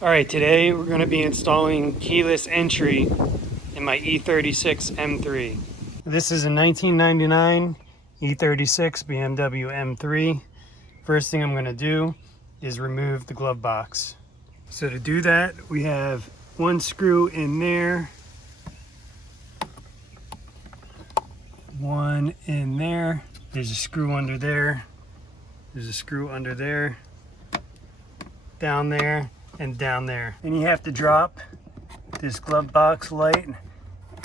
Alright, today we're going to be installing keyless entry in my E36 M3. This is a 1999 E36 BMW M3. First thing I'm going to do is remove the glove box. So to do that, we have one screw in there, one in there, there's a screw under there, there's a screw under there, down there, and down there. And you have to drop this glove box light.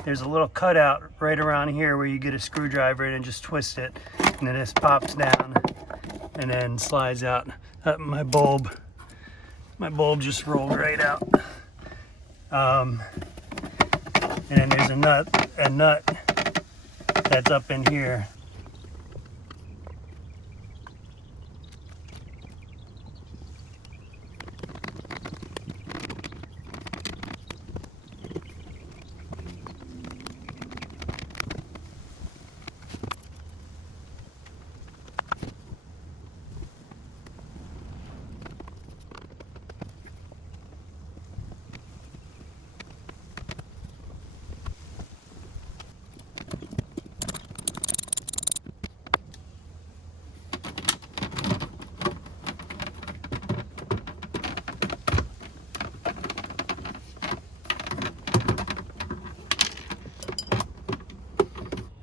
There's a little cutout right around here where you get a screwdriver in and just twist it, and then this pops down and then slides out. My bulb just rolled right out. And then there's a nut that's up in here.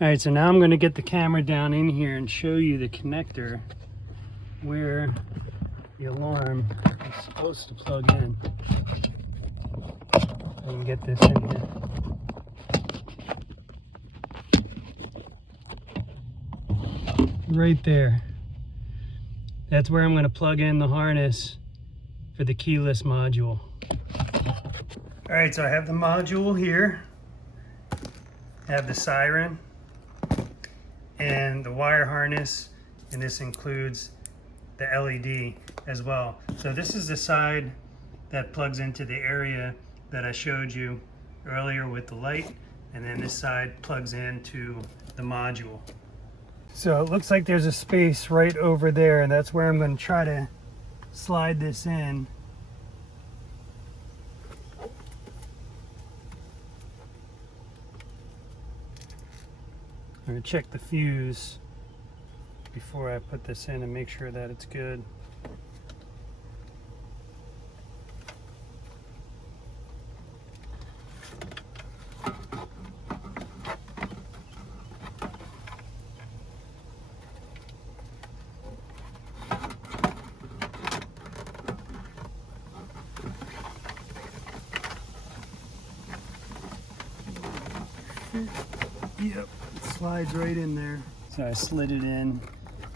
All right, so now I'm going to get the camera down in here and show you the connector where the alarm is supposed to plug in. I can get this in here. Right there. That's where I'm going to plug in the harness for the keyless module. All right, so I have the module here. I have the siren and the wire harness, and this includes the LED as well. So this is the side that plugs into the area that I showed you earlier with the light, and then this side plugs into the module. So it looks like there's a space right over there, and that's where I'm going to try to slide this in. I'm going to check the fuse before I put this in and make sure that it's good. Yep, it slides right in there. So I slid it in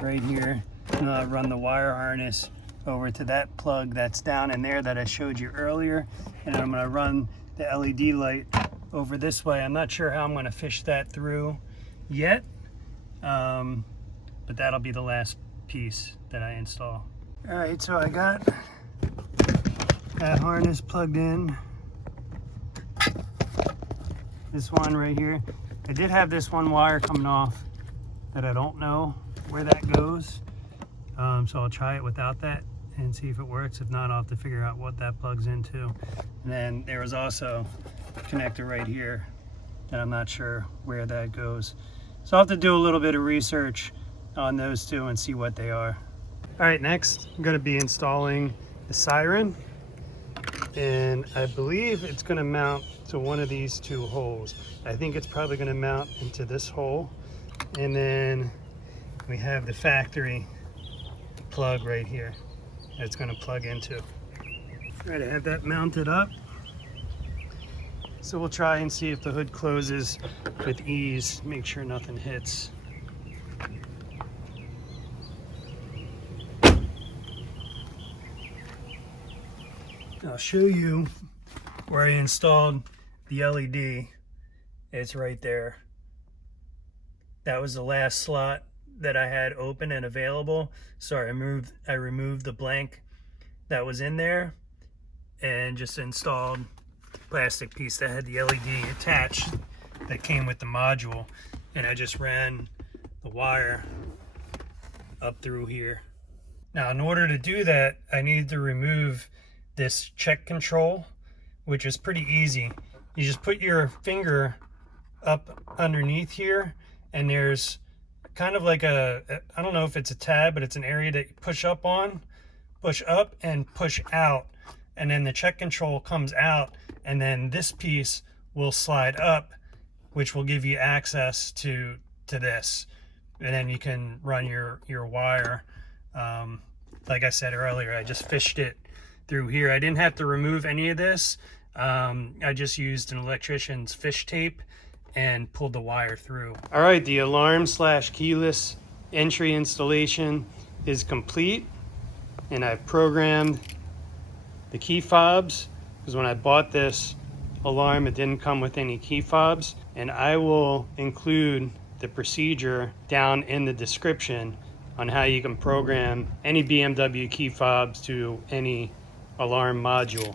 right here, and I'll run the wire harness over to that plug that's down in there that I showed you earlier, and I'm going to run the LED light over this way. I'm not sure how I'm going to fish that through yet, but that'll be the last piece that I install. All right, so I got that harness plugged in. This one right here. I did have this one wire coming off that I don't know where that goes. So I'll try it without that and see if it works. If not, I'll have to figure out what that plugs into. And then there was also a connector right here that I'm not sure where that goes. So I'll have to do a little bit of research on those two and see what they are. All right, next I'm gonna be installing the siren. And I believe it's going to mount to one of these two holes. I think it's probably going to mount into this hole. And then we have the factory plug right here that it's going to plug into. All right, I have that mounted up. So we'll try and see if the hood closes with ease, make sure nothing hits. I'll show you where I installed the LED. It's right there. That was the last slot that I had open and available. So I removed the blank that was in there and just installed the plastic piece that had the LED attached that came with the module. And I just ran the wire up through here. Now, in order to do that, I needed to remove this check control, which is pretty easy. You just put your finger up underneath here, and there's kind of like I don't know if it's a tab, but it's an area that you push up on, push up and push out, and then the check control comes out, and then this piece will slide up, which will give you access to this, and then you can run your wire. Like I said earlier, I just fished it through here. I didn't have to remove any of this. I just used an electrician's fish tape and pulled the wire through. All right, the alarm / keyless entry installation is complete, and I've programmed the key fobs, because when I bought this alarm it didn't come with any key fobs, and I will include the procedure down in the description on how you can program any BMW key fobs to any alarm module.